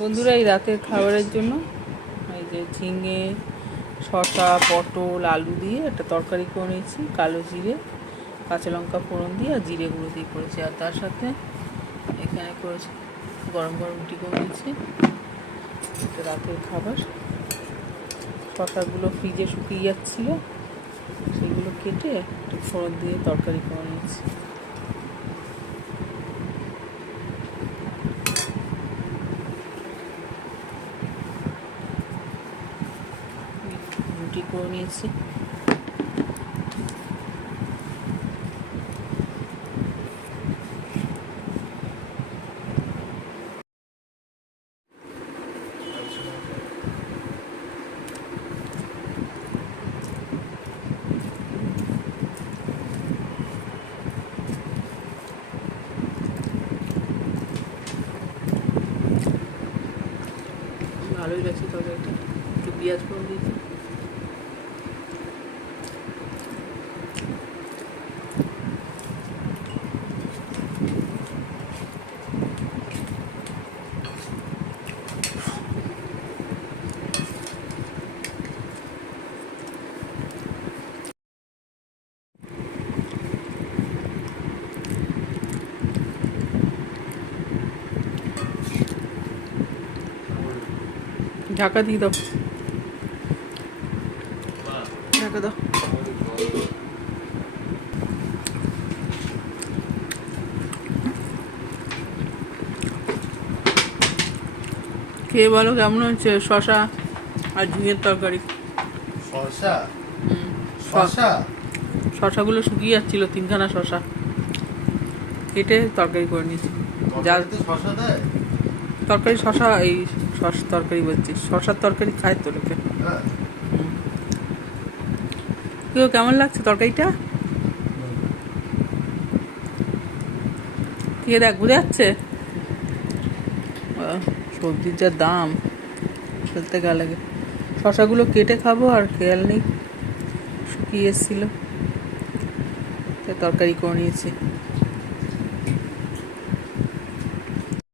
বন্ধুরা, এই রাতের খাবারের জন্য এই যে ঝিঙে, শসা, পটল, আলু দিয়ে একটা তরকারি করে নিয়েছি। কালো জিরে, কাঁচা লঙ্কা ফোড়ন দিয়ে আর জিরে গুঁড়ো দিয়ে করেছি। আর তার সাথে এখানে করেছি গরম গরম রুটি করে নিয়েছি। এটা রাতের খাবার। শসাগুলো ফ্রিজে শুকিয়ে যাচ্ছিলো, সেগুলো কেটে একটু ফোড়ন দিয়ে তরকারি করে নিয়েছি। রুটি করে নিয়েছি। ভালোই লাগছে তরকারিটা, একটু পেঁয়াজ ফোড়ন দিয়েছি। ঢাকা দিয়ে দাও, ঢাকা দাও। খেয়ে বলো কেমন হচ্ছে শসা আর ঝিঙের তরকারি। শসা শসা শসাগুলো শুকিয়ে যাচ্ছিল, তিনখানা শসা কেটে তরকারি করে নিয়েছি। যার শসা দেয় তরকারি, শসা এই তরকারি বলছি, শসার তরকারি খায় তো লোকে। কেউ কেমন লাগছে তরকারিটা? খেয়ে দেখ, বুঝে যাচ্ছে। সবজির যা দাম, ফেলতে গা লাগে। শসাগুলো কেটে খাবো আর খেয়াল নেই, শুকিয়ে এসেছিলো, তরকারি করে নিয়েছি।